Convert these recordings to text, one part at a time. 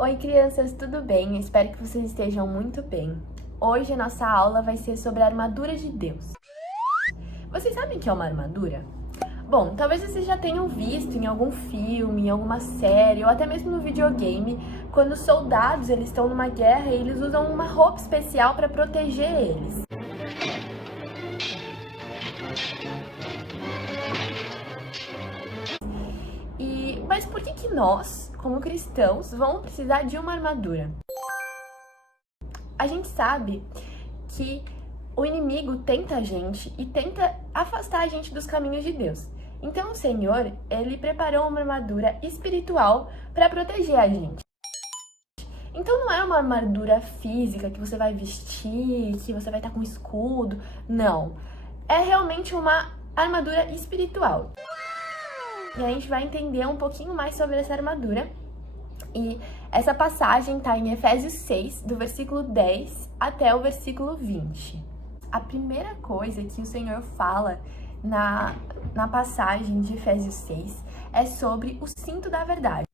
Oi crianças, tudo bem? Espero que vocês estejam muito bem. Hoje a nossa aula vai ser sobre a armadura de Deus. Vocês sabem o que é uma armadura? Bom, talvez vocês já tenham visto em algum filme, em alguma série ou até mesmo no videogame, quando os soldados eles estão numa guerra e eles usam uma roupa especial para proteger eles. Mas por que nós, como cristãos, vamos precisar de uma armadura? A gente sabe que o inimigo tenta a gente e tenta afastar a gente dos caminhos de Deus. Então o Senhor, ele preparou uma armadura espiritual para proteger a gente. Então não é uma armadura física que você vai vestir, que você vai estar com escudo, não. É realmente uma armadura espiritual. E a gente vai entender um pouquinho mais sobre essa armadura. E essa passagem está em Efésios 6, do versículo 10 até o versículo 20. A primeira coisa que o Senhor fala na passagem de Efésios 6 é sobre o cinto da verdade.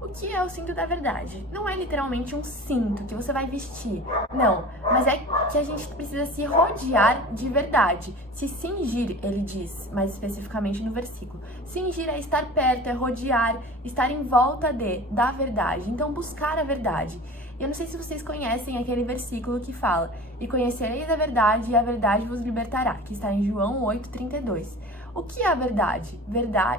O que é o cinto da verdade? Não é literalmente um cinto que você vai vestir, não, mas é que a gente precisa se rodear de verdade, se cingir, ele diz, mais especificamente no versículo. Cingir é estar perto, é rodear, estar em volta da verdade, então buscar a verdade. Eu não sei se vocês conhecem aquele versículo que fala: e conhecereis a verdade e a verdade vos libertará, que está em João 8:32. O que é a verdade?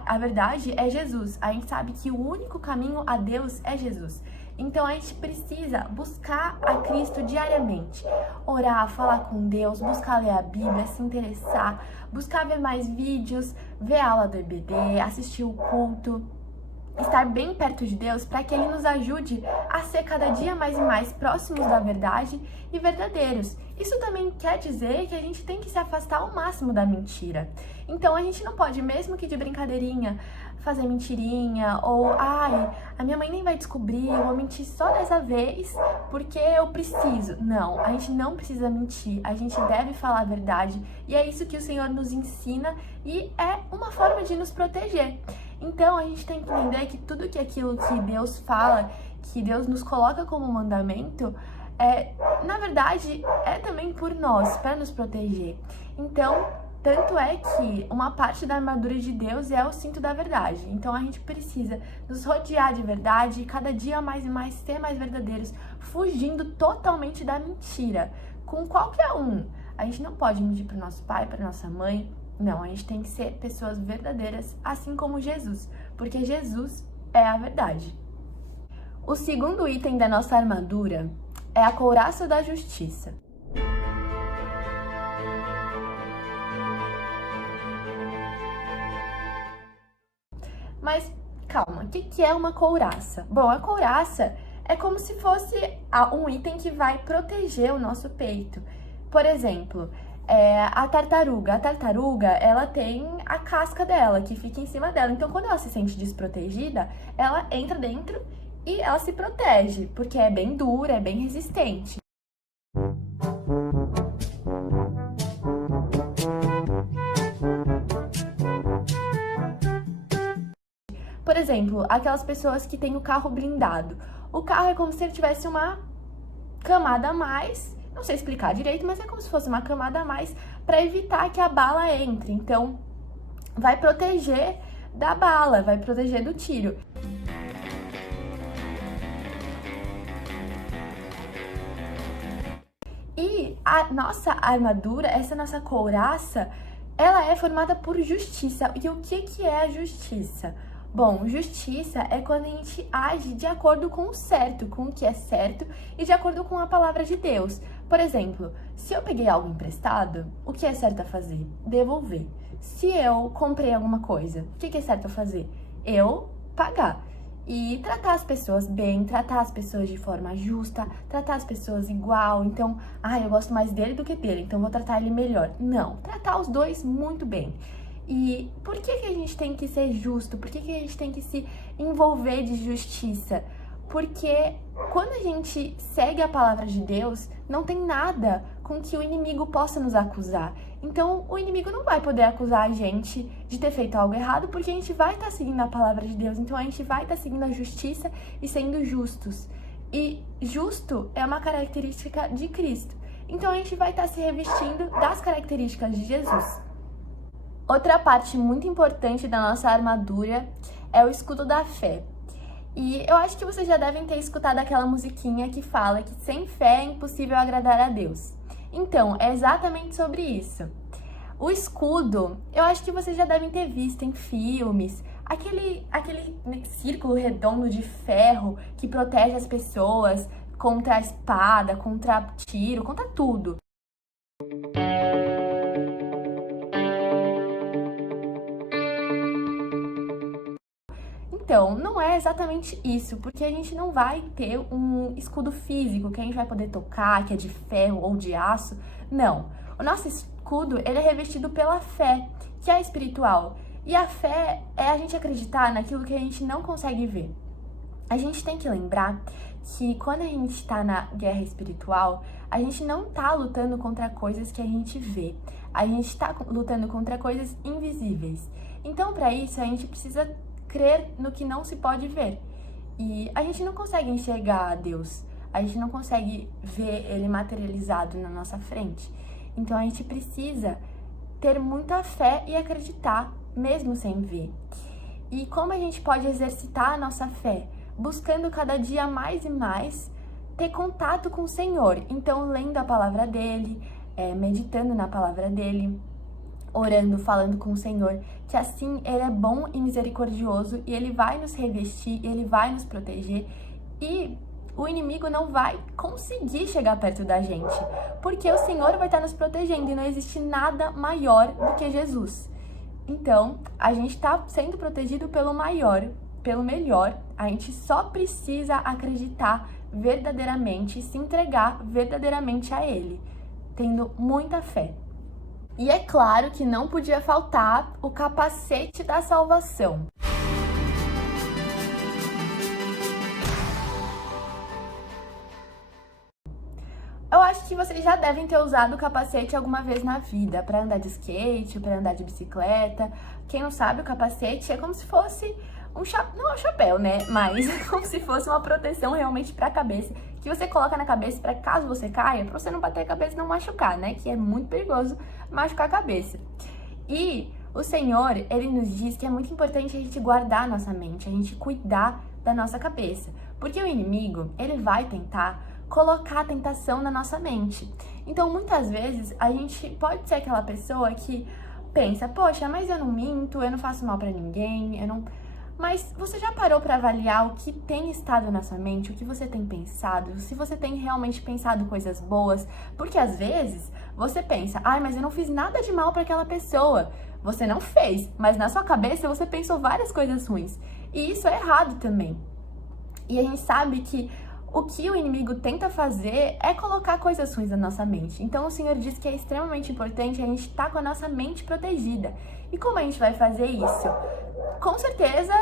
A verdade é Jesus. A gente sabe que o único caminho a Deus é Jesus. Então a gente precisa buscar a Cristo diariamente. Orar, falar com Deus, buscar ler a Bíblia, se interessar, buscar ver mais vídeos, ver a aula do EBD, assistir o culto. Estar bem perto de Deus para que Ele nos ajude a ser cada dia mais e mais próximos da verdade e verdadeiros. Isso também quer dizer que a gente tem que se afastar ao máximo da mentira. Então a gente não pode, mesmo que de brincadeirinha, fazer mentirinha ou a minha mãe nem vai descobrir, eu vou mentir só dessa vez porque eu preciso. Não, a gente não precisa mentir, a gente deve falar a verdade e é isso que o Senhor nos ensina e é uma forma de nos proteger. Então, a gente tem que entender que tudo aquilo que Deus fala, que Deus nos coloca como mandamento, na verdade, é também por nós, para nos proteger. Então, tanto é que uma parte da armadura de Deus é o cinto da verdade. Então, a gente precisa nos rodear de verdade e cada dia mais e mais ser mais verdadeiros, fugindo totalmente da mentira, com qualquer um. A gente não pode mentir para o nosso pai, para nossa mãe. Não, a gente tem que ser pessoas verdadeiras, assim como Jesus, porque Jesus é a verdade. O segundo item da nossa armadura é a couraça da justiça. Mas calma, o que é uma couraça? Bom, a couraça é como se fosse um item que vai proteger o nosso peito. Por exemplo, a tartaruga, ela tem a casca dela, que fica em cima dela. Então, quando ela se sente desprotegida, ela entra dentro e ela se protege, porque é bem dura, é bem resistente. Por exemplo, aquelas pessoas que têm o carro blindado. O carro é como se ele tivesse uma camada a mais. Não sei explicar direito, mas é como se fosse uma camada a mais para evitar que a bala entre. Então, vai proteger da bala, vai proteger do tiro. E a nossa armadura, essa nossa couraça, ela é formada por justiça. E o que é a justiça? Bom, justiça é quando a gente age de acordo com o certo, com o que é certo e de acordo com a palavra de Deus. Por exemplo, se eu peguei algo emprestado, o que é certo a fazer? Devolver. Se eu comprei alguma coisa, o que é certo a fazer? Eu pagar. E tratar as pessoas bem, tratar as pessoas de forma justa, tratar as pessoas igual. Então, eu gosto mais dele do que dele, então vou tratar ele melhor. Não, tratar os dois muito bem. E por que a gente tem que ser justo? Por que a gente tem que se envolver de justiça, porque quando a gente segue a palavra de Deus, não tem nada com que o inimigo possa nos acusar. Então, o inimigo não vai poder acusar a gente de ter feito algo errado, porque a gente vai estar seguindo a palavra de Deus. Então, a gente vai estar seguindo a justiça e sendo justos. E justo é uma característica de Cristo. Então, a gente vai estar se revestindo das características de Jesus. Outra parte muito importante da nossa armadura é o escudo da fé. E eu acho que vocês já devem ter escutado aquela musiquinha que fala que sem fé é impossível agradar a Deus. Então, é exatamente sobre isso. O escudo, eu acho que vocês já devem ter visto em filmes, aquele círculo redondo de ferro que protege as pessoas contra a espada, contra tiro, contra tudo. Então, não é exatamente isso, porque a gente não vai ter um escudo físico que a gente vai poder tocar, que é de ferro ou de aço. Não. O nosso escudo, ele é revestido pela fé, que é espiritual. E a fé é a gente acreditar naquilo que a gente não consegue ver. A gente tem que lembrar que quando a gente está na guerra espiritual, a gente não está lutando contra coisas que a gente vê. A gente está lutando contra coisas invisíveis. Então, para isso, a gente precisa crer no que não se pode ver. E a gente não consegue enxergar Deus, a gente não consegue ver Ele materializado na nossa frente. Então a gente precisa ter muita fé e acreditar, mesmo sem ver. E como a gente pode exercitar a nossa fé? Buscando cada dia mais e mais ter contato com o Senhor. Então, lendo a palavra dEle, meditando na palavra dEle, orando, falando com o Senhor, que assim Ele é bom e misericordioso e Ele vai nos revestir, Ele vai nos proteger e o inimigo não vai conseguir chegar perto da gente, porque o Senhor vai estar nos protegendo e não existe nada maior do que Jesus. Então, a gente está sendo protegido pelo maior, pelo melhor, a gente só precisa acreditar verdadeiramente, se entregar verdadeiramente a Ele, tendo muita fé. E é claro que não podia faltar o capacete da salvação. Eu acho que vocês já devem ter usado o capacete alguma vez na vida, para andar de skate, para andar de bicicleta. Quem não sabe, o capacete é como se fosse não é um chapéu, né? Mas como se fosse uma proteção realmente para a cabeça, que você coloca na cabeça para caso você caia, para você não bater a cabeça e não machucar, né? Que é muito perigoso machucar a cabeça. E o Senhor, Ele nos diz que é muito importante a gente guardar a nossa mente, a gente cuidar da nossa cabeça. Porque o inimigo, ele vai tentar colocar a tentação na nossa mente. Então, muitas vezes, a gente pode ser aquela pessoa que pensa, poxa, mas eu não minto, eu não faço mal pra ninguém, Mas você já parou para avaliar o que tem estado na sua mente, o que você tem pensado, se você tem realmente pensado coisas boas? Porque às vezes você pensa, mas eu não fiz nada de mal para aquela pessoa. Você não fez, mas na sua cabeça você pensou várias coisas ruins. E isso é errado também. E a gente sabe que o que o inimigo tenta fazer é colocar coisas ruins na nossa mente. Então o Senhor diz que é extremamente importante a gente estar com a nossa mente protegida. E como a gente vai fazer isso? Com certeza,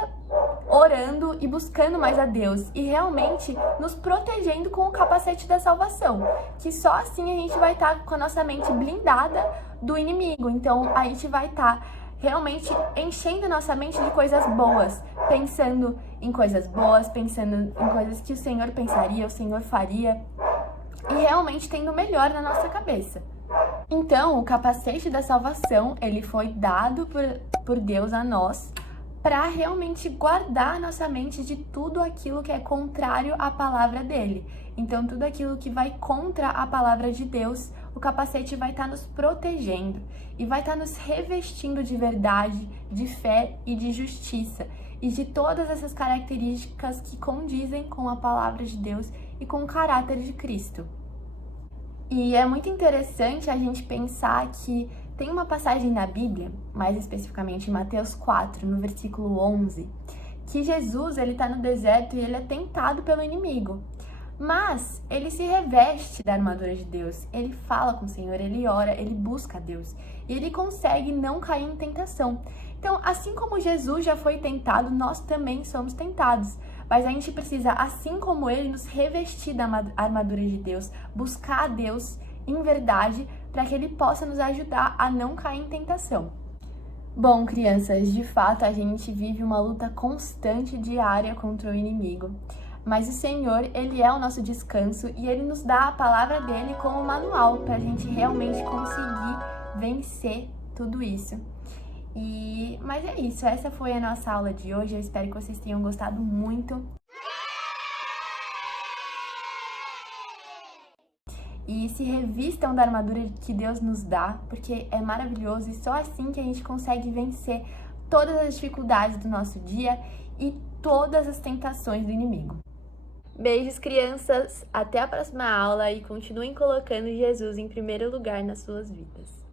orando e buscando mais a Deus e realmente nos protegendo com o capacete da salvação, que só assim a gente vai estar com a nossa mente blindada do inimigo. Então a gente vai estar realmente enchendo nossa mente de coisas boas, pensando em coisas boas, pensando em coisas que o Senhor pensaria, o Senhor faria e realmente tendo o melhor na nossa cabeça. Então, o capacete da salvação, ele foi dado por Deus a nós para realmente guardar a nossa mente de tudo aquilo que é contrário à palavra dele. Então, tudo aquilo que vai contra a palavra de Deus, o capacete vai estar nos protegendo e vai estar nos revestindo de verdade, de fé e de justiça e de todas essas características que condizem com a palavra de Deus e com o caráter de Cristo. E é muito interessante a gente pensar que tem uma passagem na Bíblia, mais especificamente em Mateus 4, no versículo 11, que Jesus ele está no deserto e ele é tentado pelo inimigo. Mas ele se reveste da armadura de Deus, ele fala com o Senhor, ele ora, ele busca a Deus e ele consegue não cair em tentação. Então, assim como Jesus já foi tentado, nós também somos tentados. Mas a gente precisa, assim como ele, nos revestir da armadura de Deus, buscar a Deus em verdade, para que ele possa nos ajudar a não cair em tentação. Bom, crianças, de fato a gente vive uma luta constante diária contra o inimigo. Mas o Senhor, Ele é o nosso descanso e Ele nos dá a palavra dEle como manual para a gente realmente conseguir vencer tudo isso. Mas é isso, essa foi a nossa aula de hoje, eu espero que vocês tenham gostado muito. E se revistam da armadura que Deus nos dá, porque é maravilhoso e só assim que a gente consegue vencer todas as dificuldades do nosso dia e todas as tentações do inimigo. Beijos, crianças! Até a próxima aula e continuem colocando Jesus em primeiro lugar nas suas vidas.